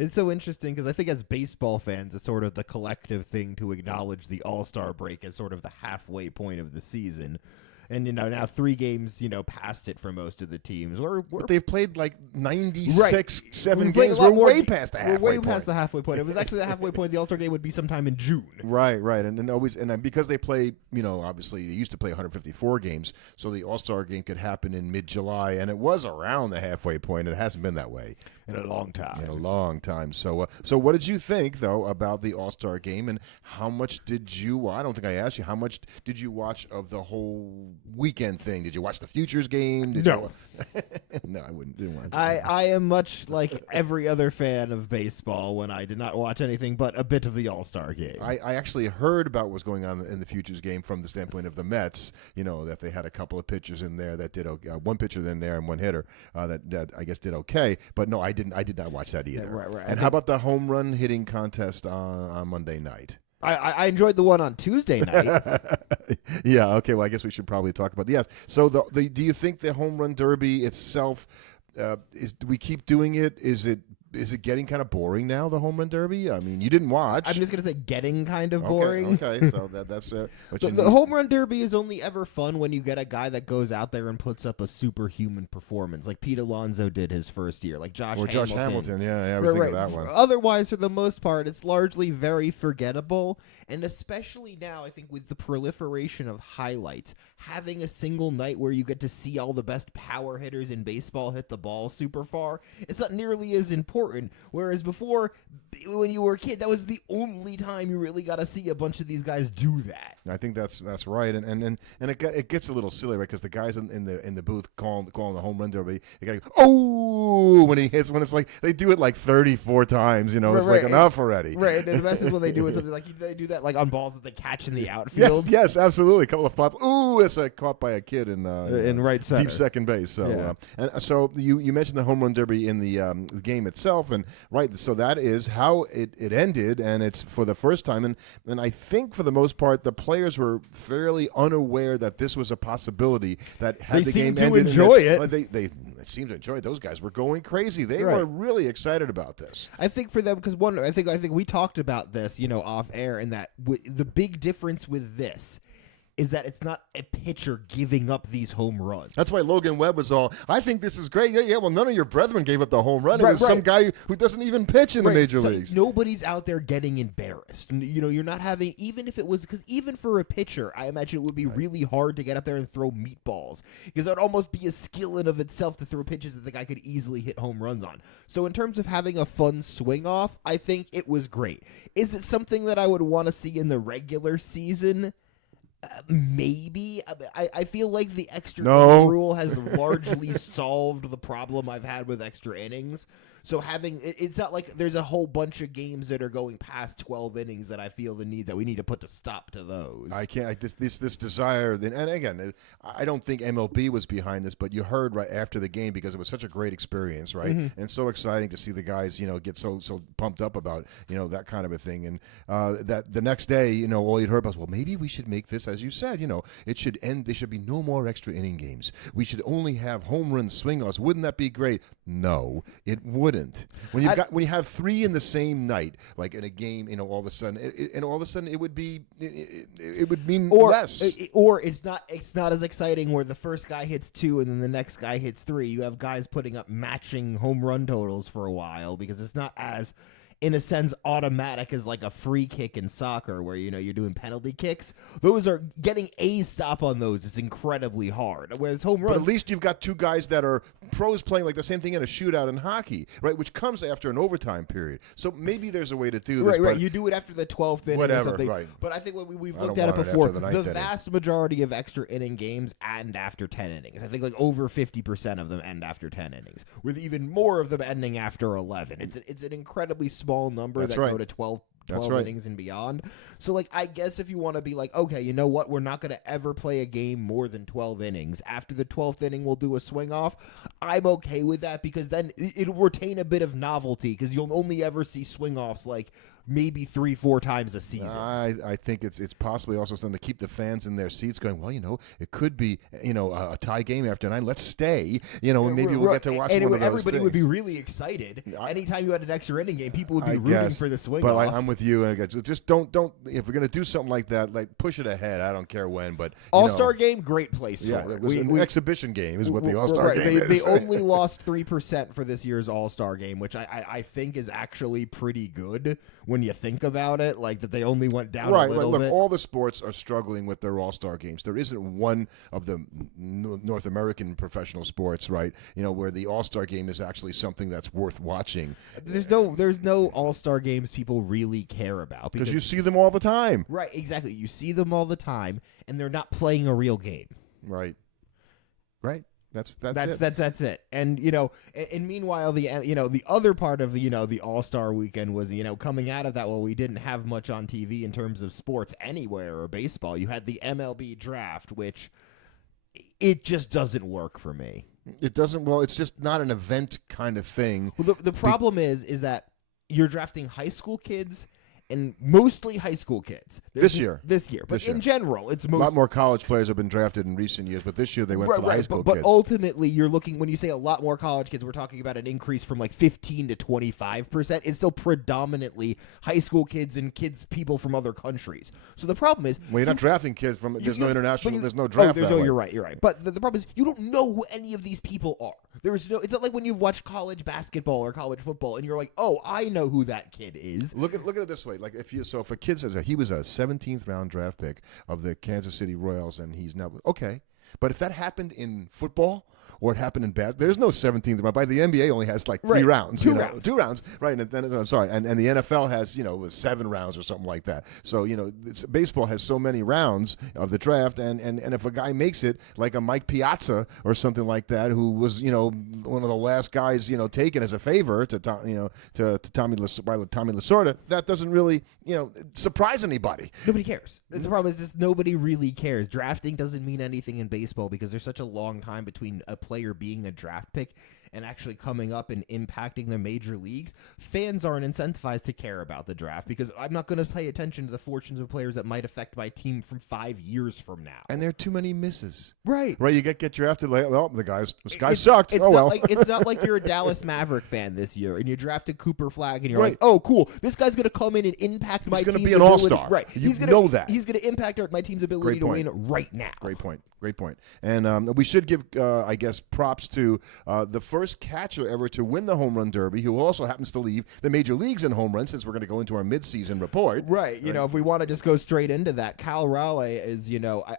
It's so interesting because I think as baseball fans, it's sort of the collective thing to acknowledge the All-Star break as sort of the halfway point of the season. And, now 3 games, past it for most of the teams. But they've played like 96, Right. 7 games. We're way past the halfway point. We're way past the halfway point. It was actually the halfway point. The All-Star game would be sometime in June. Right. And because they play, obviously they used to play 154 games, so the All-Star game could happen in mid-July, and it was around the halfway point. It hasn't been that way in a long time. So what did you think, though, about the All-Star game, and how much did you, I don't think I asked you, how much did you watch of the whole weekend thing? Did you watch the Futures game? No. No, I didn't watch it. I am much like every other fan of baseball when I did not watch anything but a bit of the All-Star game. I actually heard about what's going on in the Futures game from the standpoint of the Mets, that they had a couple of pitchers in there that did one pitcher in there and one hitter that I guess did okay. But no, I did not watch that either. Yeah, right. And how about the home run hitting contest on Monday night? I enjoyed the one on Tuesday night. Yeah, okay, well, I guess we should probably talk about yes. So do you think the home run derby itself, do we keep doing it? Is it getting kind of boring now, the home run derby? I mean, you didn't watch. I'm just going to say getting kind of boring. Okay, so that's what you the home run derby is only ever fun when you get a guy that goes out there and puts up a superhuman performance, like Pete Alonso did his first year, like Josh Hamilton. Yeah, I was thinking of that one. Otherwise, for the most part, it's largely very forgettable, and especially now, I think with the proliferation of highlights, having a single night where you get to see all the best power hitters in baseball hit the ball super far, it's not nearly as important. Whereas before, when you were a kid, that was the only time you really got to see a bunch of these guys do that. I think that's right, and it gets a little silly, right? Because the guys in the booth calling the home run derby, they go, oh, when he hits, when it's like they do it like 34 times, it's like enough already. Right, and the best is when they do it something like they do that like on balls that they catch in the outfield. Yes, absolutely. A couple of flops. Ooh, it's caught by a kid in right center, deep second base. So and so you mentioned the home run derby in the game itself, and right, so that is how it ended, and it's for the first time, and I think for the most part the players were fairly unaware that this was a possibility. That had the game ended, they seemed to enjoy it. Those guys were going crazy. They were really excited about this. I think for them, because I think we talked about this, off air, and that the big difference with this is that it's not a pitcher giving up these home runs. That's why Logan Webb was all, I think this is great. Yeah, well, none of your brethren gave up the home run. It was some guy who doesn't even pitch in the major leagues. Nobody's out there getting embarrassed. You're not having, even if it was, because even for a pitcher, I imagine it would be really hard to get up there and throw meatballs, because it would almost be a skill in of itself to throw pitches that the guy could easily hit home runs on. So in terms of having a fun swing off, I think it was great. Is it something that I would want to see in the regular season? Maybe. I feel like the extra inning rule has largely solved the problem I've had with extra innings. So it's not like there's a whole bunch of games that are going past 12 innings that I feel the need that we need to put a stop to those. I can't. This desire, and again, I don't think MLB was behind this, but you heard right after the game, because it was such a great experience, right? Mm-hmm. And so exciting to see the guys, get so pumped up about that kind of a thing. And that the next day, all you'd heard was, well, maybe we should make this, as you said, it should end. There should be no more extra inning games. We should only have home run swing-offs. Wouldn't that be great? No, it wouldn't. When you have 3 in the same night, like in a game, all of a sudden, it would be it would mean less. Or it's not as exciting where the first guy hits 2 and then the next guy hits 3. You have guys putting up matching home run totals for a while, because it's not as, in a sense, automatic as like a free kick in soccer where, you're doing penalty kicks. Those are getting a stop on those. It's incredibly hard. Whereas home runs. But at least you've got 2 guys that are pros playing like the same thing in a shootout in hockey, right? Which comes after an overtime period. So maybe there's a way to do this. Right. You do it after the 12th inning or something. Right. But I think we've looked at it before. The vast majority of extra inning games end after 10 innings. I think like over 50% of them end after 10 innings, with even more of them ending after 11. It's an incredibly small number go to 12 innings and beyond. So, I guess if you want to be like, okay, you know what? We're not going to ever play a game more than 12 innings. After the 12th inning, we'll do a swing off. I'm okay with that, because then it'll retain a bit of novelty, because you'll only ever see swing offs like maybe 3-4 times a season. I think it's possibly also something to keep the fans in their seats going, well, it could be, a tie game after 9. Let's stay, and maybe we'll get to watch one of those everybody things. would be really excited. Anytime you had an extra inning game, people would be rooting for the swing But off. I'm with you. And just don't, if we're going to do something like that, push it ahead. I don't care when, but All-Star game, great place yeah, for it. It was an exhibition game is what the All-Star game is. They only lost 3% for this year's All-Star game, which I think is actually pretty good when you think about it, like that they only went down a little bit. Look, all the sports are struggling with their All-Star games. There isn't one of the North American professional sports, right, where the All-Star game is actually something that's worth watching. There's no All-Star games people really care about. Because you see them all the time. Right, exactly. You see them all the time, and they're not playing a real game. Right. That's it. And and meanwhile the other part of the All-Star weekend was coming out of that, well, we didn't have much on TV in terms of sports anywhere or baseball. You had the MLB draft, which it just doesn't work for me. It doesn't. Well, it's just not an event kind of thing. Well, the problem is that you're drafting high school kids. And mostly high school kids. This year. But in general, it's a lot more college players have been drafted in recent years, but this year they went for the high school kids. But ultimately, you're looking, when you say a lot more college kids, we're talking about an increase from 15 to 25%. It's still predominantly high school kids and people from other countries. So the problem is... Well, you're not drafting kids from... There's no international... There's no draft that way. You're right. But the problem is you don't know who any of these people are. It's not like when you watch college basketball or college football and you're like, oh, I know who that kid is. Look at it this way. If a kid says he was a 17th round draft pick of the Kansas City Royals and he's now okay, but if that happened in football or it happened in there's no 17th round. By the NBA only has 3 rounds, 2 rounds, right? And then I'm sorry, and the NFL has 7 rounds or something like that. So baseball has so many rounds of the draft, and if a guy makes it like a Mike Piazza or something like that, who was one of the last guys taken as a favor to Tommy Lasorda, that doesn't really surprise anybody. Nobody cares. The problem is just nobody really cares. Drafting doesn't mean anything in baseball because there's such a long time between a player being a draft pick and actually coming up and impacting the major leagues. Fans aren't incentivized to care about the draft because I'm not going to pay attention to the fortunes of players that might affect my team from 5 years from now. And there are too many misses. Right. You get drafted late. Well, this guy sucked. It's not like you're a Dallas Maverick fan this year and you drafted Cooper Flagg and you're like, oh, cool. This guy's going to come in and impact my team's ability. He's going to be an all-star. Right. He's going to impact my team's ability to win right now. Great point. And we should give, I guess, props to the first catcher ever to win the home run derby, who also happens to lead the major leagues in home runs, since we're going to go into our midseason report. Right. If we want to just go straight into that, Cal Raleigh is,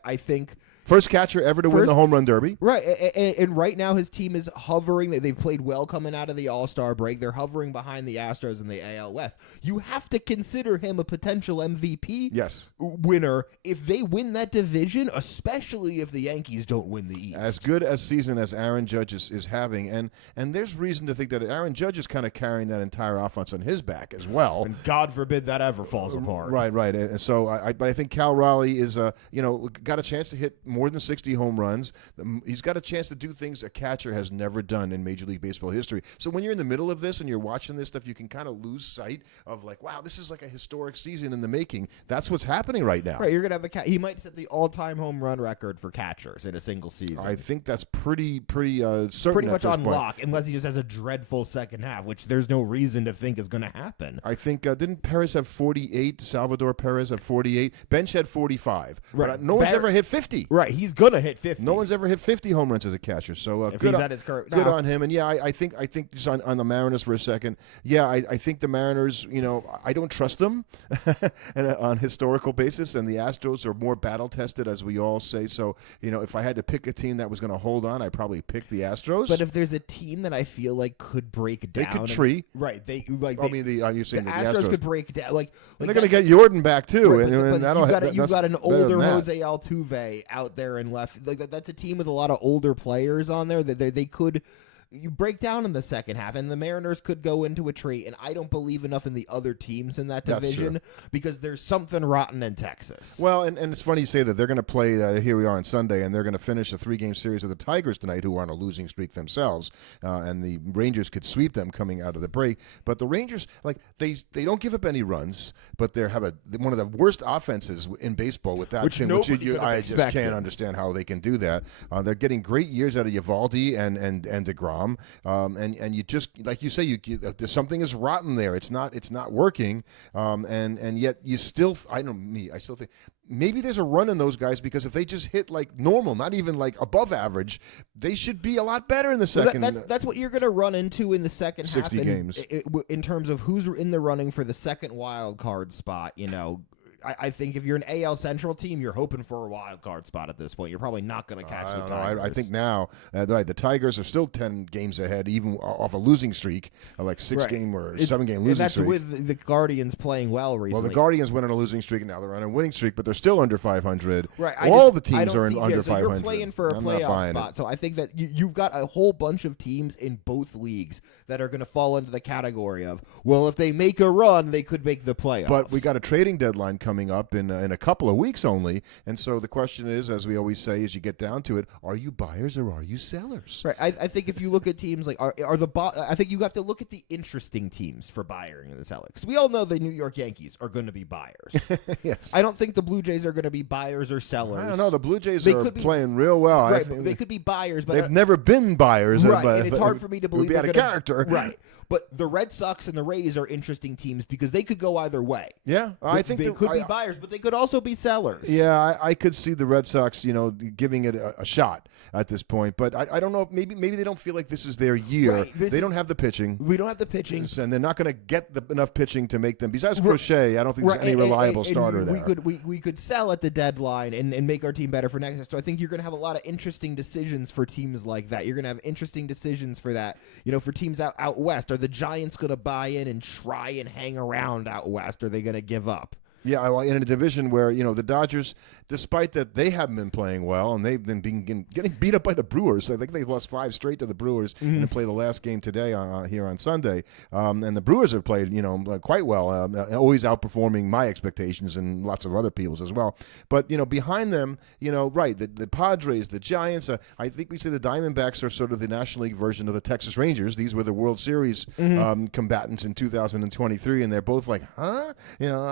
I think... First catcher ever to win the home run derby. Right, and right now his team is hovering. They've played well coming out of the All-Star break. They're hovering behind the Astros in the AL West. You have to consider him a potential MVP winner if they win that division, especially if the Yankees don't win the East. As good a season as Aaron Judge is having, and there's reason to think that Aaron Judge is kind of carrying that entire offense on his back as well. And God forbid that ever falls apart. Right. And so I think Cal Raleigh is, got a chance to hit more than 60 home runs. He's got a chance to do things a catcher has never done in Major League Baseball history. So when you're in the middle of this and you're watching this stuff, you can kind of lose sight of wow, this is like a historic season in the making. That's what's happening right now. Right, you're gonna have he might set the all-time home run record for catchers in a single season. I think that's pretty certain. Pretty much on lock, unless he just has a dreadful second half, which there's no reason to think is going to happen. I think didn't Perez have 48? Salvador Perez had 48. Bench had 45. Right, but no one's ever hit 50. Right, he's gonna hit 50. No one's ever hit 50 home runs as a catcher. So if good he's at his current, good on him. And I think just on the Mariners for a second. Yeah, I think the Mariners. I don't trust them on historical basis, and the Astros are more battle tested, as we all say. So if I had to pick a team that was going to hold on, I'd probably pick the Astros. But if there's a team that I feel like could break down, they could tree. Right. You're saying the Astros could break down. Like they're going to get Jordan back too, right, and you've got an older Jose Altuve out there in left. Like that's a team with a lot of older players on there. They could you break down in the second half, and the Mariners could go into a treat, and I don't believe enough in the other teams in that division because there's something rotten in Texas. Well, and it's funny you say that. They're going to play, here we are on Sunday, and they're going to finish a 3-game series of the Tigers tonight, who are on a losing streak themselves, and the Rangers could sweep them coming out of the break. But the Rangers, like, they don't give up any runs, but they have one of the worst offenses in baseball without which Tim, I just expected. can't understand how they can do that. They're getting great years out of Eovaldi and DeGrom, and you just, like you say, something is rotten there. It's not working, and yet you still, I still think maybe there's a run in those guys, because if they just hit like normal, not even like above average, they should be a lot better in the second. That's what you're going to run into in the second 60 half games. In terms of who's in the running for the second wild card spot. I think if you're an AL Central team, you're hoping for a wild card spot at this point. You're probably not going to catch the Tigers. I think now, the Tigers are still 10 games ahead, even off a losing streak, like 6-game or 7-game losing streak. And that's with the Guardians playing well recently. Well, the Guardians went on a losing streak, and now they're on a winning streak, but they're still under 500. Right. All the teams are under 500. So you're playing for a playoff spot. So I think that you've got a whole bunch of teams in both leagues that are going to fall into the category of, well, if they make a run, they could make the playoffs. But we got a trading deadline coming up in a couple of weeks only, and so the question is, as we always say, as you get down to it, are you buyers or are you sellers? Right. I think if you look at teams like I think you have to look at the interesting teams for buying and selling, because we all know the New York Yankees are going to be buyers. Yes. I don't think the Blue Jays are going to be buyers or sellers. I don't know. The Blue Jays are playing real well. Right. They could be buyers, but they've never been buyers. Right. But and it's hard for me to believe they're out of character. Right. But the Red Sox and the Rays are interesting teams because they could go either way. Yeah, I think they could be buyers, but they could also be sellers. Yeah, I could see the Red Sox, giving it a shot at this point. But I don't know. Maybe they don't feel like this is their year. Right, they don't have the pitching. We don't have the pitching, and they're not going to get enough pitching to make them. Besides Crochet, I don't think there's any reliable starter there. We could sell at the deadline and make our team better for next year. So I think you're going to have a lot of interesting decisions for teams like that. You're going to have interesting decisions for that. For teams out west. Are the Giants going to buy in and try and hang around out west? Or are they going to give up? Yeah, well, in a division where, the Dodgers, despite that they haven't been playing well and they've been getting beat up by the Brewers. I think they lost 5 straight to the Brewers and play the last game today here on Sunday. And the Brewers have played, quite well, always outperforming my expectations and lots of other people's as well. But, behind them, right, the Padres, the Giants, I think we say the Diamondbacks are sort of the National League version of the Texas Rangers. These were the World Series combatants in 2023, and they're both like, huh?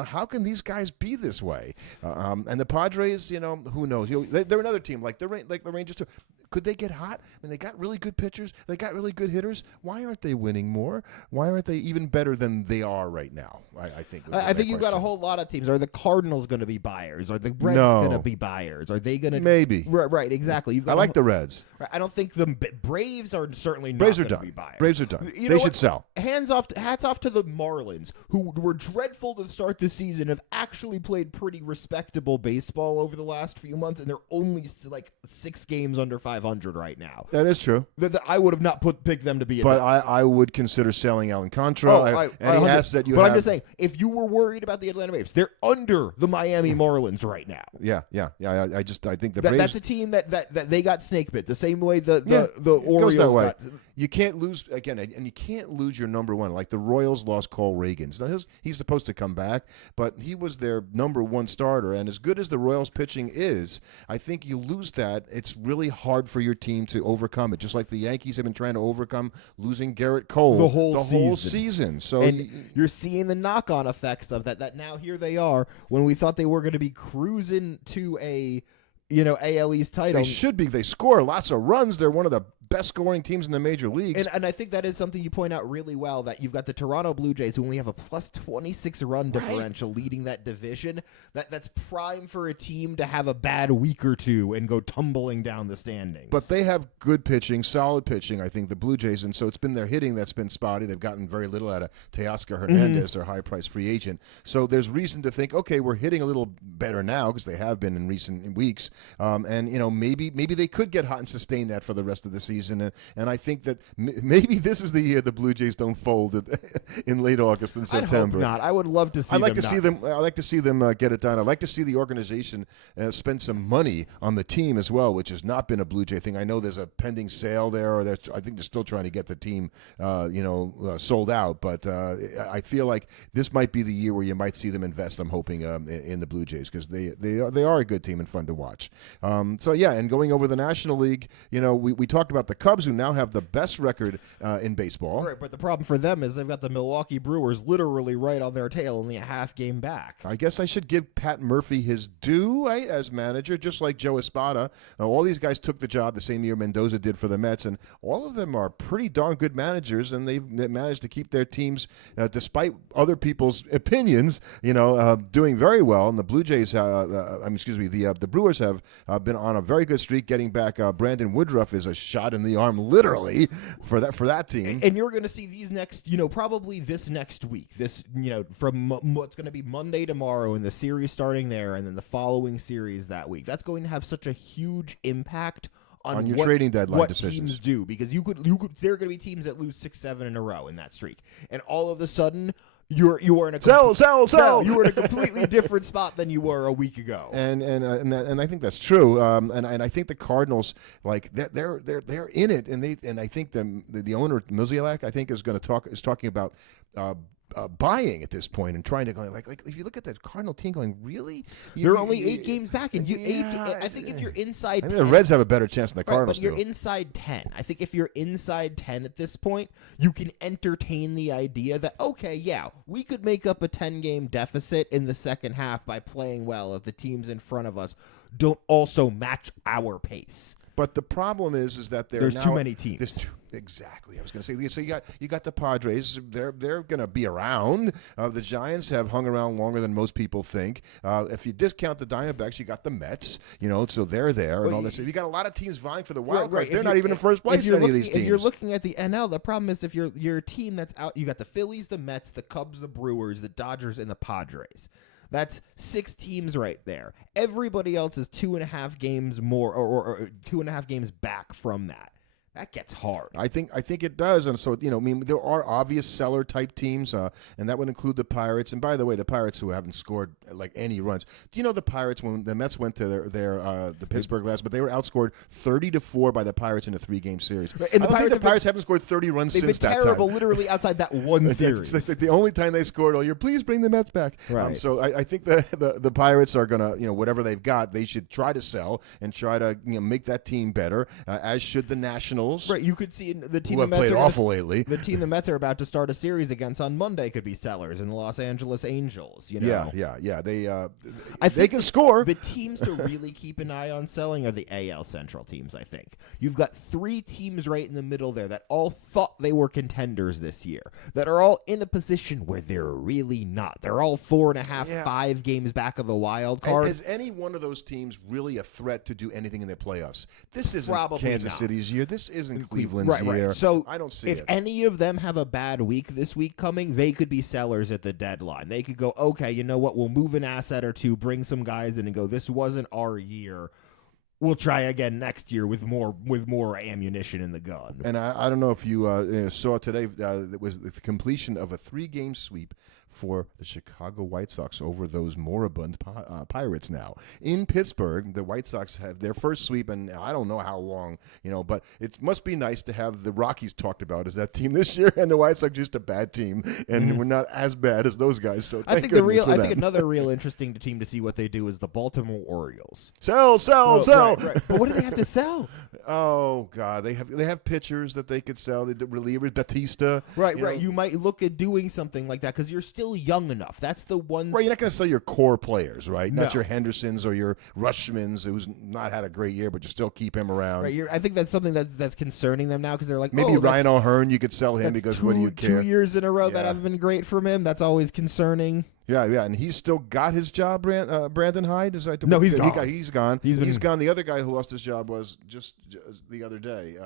How can these guys be this way? And the Padres, who knows? They're another team like the Rangers too. Could they get hot? I mean, they got really good pitchers. They got really good hitters. Why aren't they winning more? Why aren't they even better than they are right now? I think. I think you've got a whole lot of teams. Are the Cardinals going to be buyers? Are the Reds going to be buyers? Are they going to? Maybe. Right. Exactly. I like the Reds. I don't think the Braves are certainly not going to be buyers. Braves are done. They should sell. Hats off to the Marlins, who were dreadful to start the season, have actually played pretty respectable baseball over the last few months, and they're only like 6 games under 500 right now. That is true. I would have not picked them to be. But I would consider selling Alcantara. Any asset that you have. But I'm just saying, if you were worried about the Atlanta Braves, they're under the Miami Marlins right now. Yeah. I think the Braves. That's a team that they got snake bit the same way the Orioles got. You can't lose again, and you can't lose your number one. Like the Royals lost Cole Reagans. Now he's supposed to come back, but he was their number one starter. And as good as the Royals pitching is, I think you lose that. It's really hard for your team to overcome it. Just like the Yankees have been trying to overcome losing Garrett Cole the whole season. So you're seeing the knock-on effects of that. That now here they are when we thought they were going to be cruising to a AL East title. They should be. They score lots of runs. They're one of the best scoring teams in the major leagues. And I think that is something you point out really well, that you've got the Toronto Blue Jays, who only have a plus 26 run differential leading that division. That's prime for a team to have a bad week or two and go tumbling down the standings. But they have good pitching, solid pitching, I think, the Blue Jays. And so it's been their hitting that's been spotty. They've gotten very little out of Teoscar Hernandez, their high-priced free agent. So there's reason to think, okay, we're hitting a little better now, because they have been in recent weeks. And, maybe they could get hot and sustain that for the rest of the season. season, and I think that maybe this is the year the Blue Jays don't fold in late August and September. I'd hope not. I would love to see. I'd like to see them. I'd like to see them get it done. I'd like to see the organization spend some money on the team as well, which has not been a Blue Jay thing. I know there's a pending sale there, or I think they're still trying to get the team, sold out. But I feel like this might be the year where you might see them invest. I'm hoping in the Blue Jays, because they are a good team and fun to watch. And going over the National League, we talked about the Cubs, who now have the best record in baseball. Right, but the problem for them is they've got the Milwaukee Brewers literally right on their tail, only a half game back. I guess I should give Pat Murphy his due, right, as manager, just like Joe Espada. All these guys took the job the same year Mendoza did for the Mets, and all of them are pretty darn good managers, and they've managed to keep their teams, despite other people's opinions, doing very well. And the Blue Jays, the Brewers have been on a very good streak, getting back. Brandon Woodruff is a shot in the arm, literally, for that team. And you're going to see these next, probably this next week, from what's going to be Monday tomorrow, and the series starting there, and then the following series that week. That's going to have such a huge impact on your trading deadline decisions. Teams do, because there are going to be teams that lose 6-7 in a row in that streak, and all of a sudden you are in a sell. You were in a completely different spot than you were a week ago. And I think that's true. And I think the Cardinals, like, they're in it, and I think the owner Musialak, I think, is talking about buying at this point, and trying to go like if you look at that Cardinal team going, really? You're only 8 games back, and I think if you're inside 10, the Reds have a better chance than the Cardinals but you're inside 10. I think if you're inside 10 at this point, you can entertain the idea that, okay, yeah, we could make up a 10-game deficit in the second half by playing well if the teams in front of us don't also match our pace. But the problem is that there's too many teams. Exactly. I was going to say. So you got the Padres. They're going to be around. The Giants have hung around longer than most people think. If you discount the Diamondbacks, you got the Mets. So they're there and all that. So you got a lot of teams vying for the wild cards. They're not even in first place in any of these teams. If you're looking at the NL, the problem is if your team that's out, you got the Phillies, the Mets, the Cubs, the Brewers, the Dodgers, and the Padres. That's 6 teams right there. Everybody else is 2.5 games more, or 2.5 games back from that. That gets hard. I think it does, and so there are obvious seller type teams, and that would include the Pirates. And by the way, the Pirates, who haven't scored like any runs. Do you know the Pirates, when the Mets went to the Pittsburgh last, but they were outscored 30-4 by the Pirates in a 3-game series. And the Pirates haven't scored 30 runs since that time. They've been terrible, literally outside that one series. It's like the only time they scored all year. Please bring the Mets back. Right. So I think the Pirates are gonna, whatever they've got, they should try to sell and try to make that team better. As should the Nationals. Right, you could see the team who have played awful lately. The team the Mets are about to start a series against on Monday could be sellers, in the Los Angeles Angels. Yeah. They can score. The teams to really keep an eye on selling are the AL Central teams. I think you've got 3 teams right in the middle there that all thought they were contenders this year, that are all in a position where they're really not. They're all 4.5, 5 games back of the wild card. And is any one of those teams really a threat to do anything in their playoffs? This isn't Probably Kansas not. City's year. This isn't Cleveland's year. Right. So I don't see if it. any of them have a bad week this week coming, they could be sellers at the deadline. They could go, okay, you know what? We'll move an asset or two, bring some guys in, and go, this wasn't our year. We'll try again next year with more ammunition in the gun. And I don't know if you saw today, it was the completion of a 3-game sweep for the Chicago White Sox over those moribund Pirates now. In Pittsburgh, the White Sox have their first sweep, and I don't know how long, but it must be nice to have the Rockies talked about as that team this year, and the White Sox just a bad team, and we're not as bad as those guys. So I think another real interesting team to see what they do is the Baltimore Orioles. Sell. Right. But what do they have to sell? Oh God, they have pitchers that they could sell. The relievers, Batista. Right. You might look at doing something like that because you're still young enough. That's the one. Right, you're not going to sell your core players, right? No. Not your Hendersons or your Rushmans, who's not had a great year, but you still keep him around. Right. I think that's something that's concerning them now because they're like, maybe Ryan O'Hearn, you could sell him because what do you care? 2 years in a row that haven't been great from him. That's always concerning. Yeah, and he's still got his job, Brandon Hyde? No, he's gone. He's gone. He's gone. The other guy who lost his job was just the other day.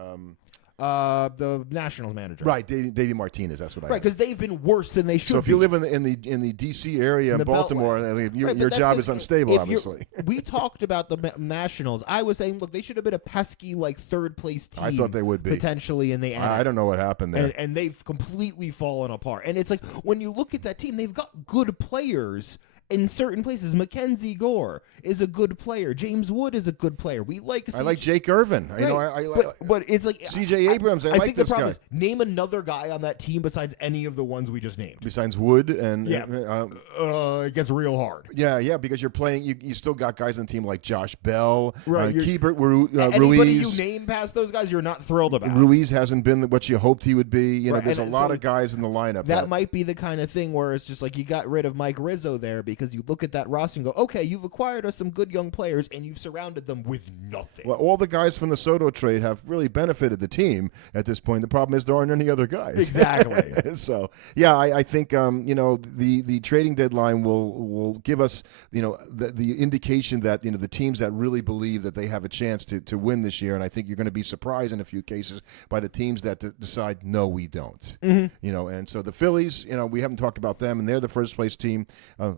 The Nationals manager. Right, Davey Martinez. That's what I. Right, because they've been worse than they should. So if you live in the D.C. area, in Baltimore, your job is unstable. Obviously, we talked about the Nationals. I was saying, look, they should have been a pesky third place team. I thought they would be potentially in the end. I don't know what happened there, and they've completely fallen apart. And it's like when you look at that team, they've got good players. In certain places, Mackenzie Gore is a good player. James Wood is a good player. I like Jake Irvin. Right. But it's like C.J. Abrams. I like think this the problem guy. is name another guy on that team besides any of the ones we just named. Besides Wood and it gets real hard. Yeah, because you're playing. You still got guys on the team like Josh Bell, right? Keibert, anybody Ruiz. you name past those guys, you're not thrilled about. Ruiz hasn't been what you hoped he would be. There's a lot so of guys in the lineup. That might be the kind of thing where it's just like you got rid of Mike Rizzo there because you look at that roster and go, okay, you've acquired us some good young players and you've surrounded them with nothing. Well, all the guys from the Soto trade have really benefited the team at this point. The problem is there aren't any other guys. Exactly. So, yeah, I think the trading deadline will give us the indication that the teams that really believe that they have a chance to win this year, and I think you're going to be surprised in a few cases by the teams that decide no, we don't. Mm-hmm. And so the Phillies, we haven't talked about them, and they're the first place team.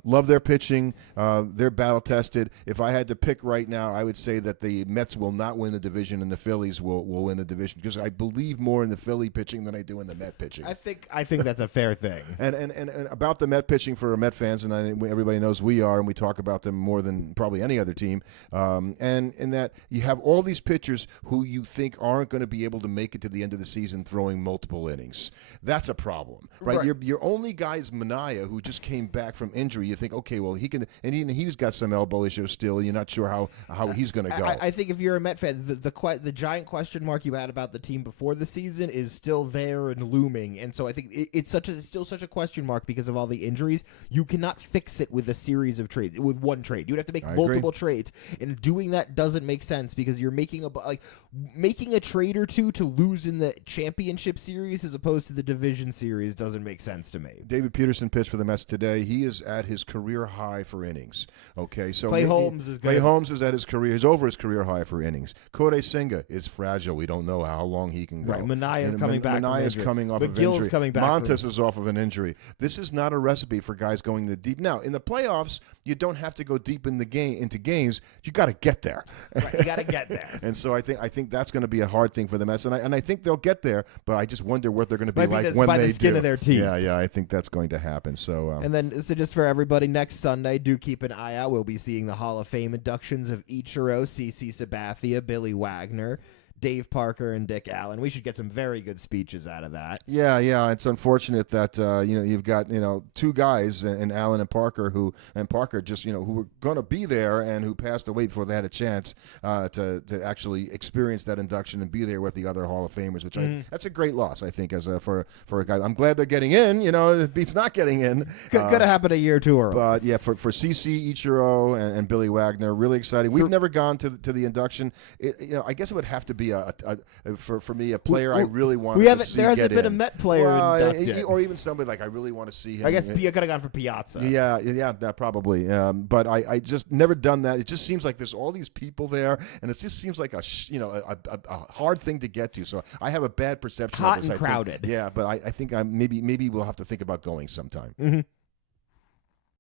Love their pitching. They're battle tested. If I had to pick right now, I would say that the Mets will not win the division and the Phillies will win the division because I believe more in the Philly pitching than I do in the Met pitching. I think that's a fair thing. And about the Met pitching for Met fans, and everybody knows we are, and we talk about them more than probably any other team. And in that you have all these pitchers who you think aren't going to be able to make it to the end of the season throwing multiple innings. That's a problem, right? Your only guy is Manaea, who just came back from injury. You think, okay, well he can, and he's got some elbow issues still. You're not sure how he's going to go. I think if you're a Met fan, the giant question mark you had about the team before the season is still there and looming, and so I think it's still such a question mark because of all the injuries. You cannot fix it with a series of trades, with one trade. You'd have to make multiple trades, and doing that doesn't make sense because you're making a trade or two to lose in the championship series as opposed to the division series doesn't make sense to me. David Peterson pitched for the Mets today. He is at his career high for innings. Okay, so Clay Holmes is good. Clay Holmes is at his career. He's over his career high for innings. Kodai Senga is fragile. We don't know how long he can go. Right, Manaea is coming back. Manaea is coming off of injury. Coming back. Montes is off of an injury. This is not a recipe for guys going the deep. Now, in the playoffs, you don't have to go deep into games. You got to get there. Right, you got to get there. And so I think that's going to be a hard thing for the Mets, and I think they'll get there. But I just wonder what they're going to be like when by they the skin do. of their teeth. Yeah, I think that's going to happen. So and then so just for everybody, next Sunday, do keep an eye out. We'll be seeing the Hall of Fame inductions of Ichiro, CC Sabathia, Billy Wagner, Dave Parker, and Dick Allen. We should get some very good speeches out of that. Yeah. It's unfortunate that you've got two guys in Allen and Parker who just who were going to be there and who passed away before they had a chance to actually experience that induction and be there with the other Hall of Famers. Which that's a great loss, I think, for a guy. I'm glad they're getting in. It beats not getting in. Could have happened a year or two early. But yeah, for CC, Ichiro, and Billy Wagner, really exciting. We've never gone to the induction. I guess it would have to be for me a player I really want to see. There hasn't been a Met player inducted. Or even somebody like I really want to see him. I guess Pia could have gone for Piazza. Yeah, that probably. But I just never done that. It just seems like there's all these people there, and it just seems like a hard thing to get to. So I have a bad perception Hot of this. and crowded. Yeah, but I think maybe we'll have to think about going sometime. Mm-hmm.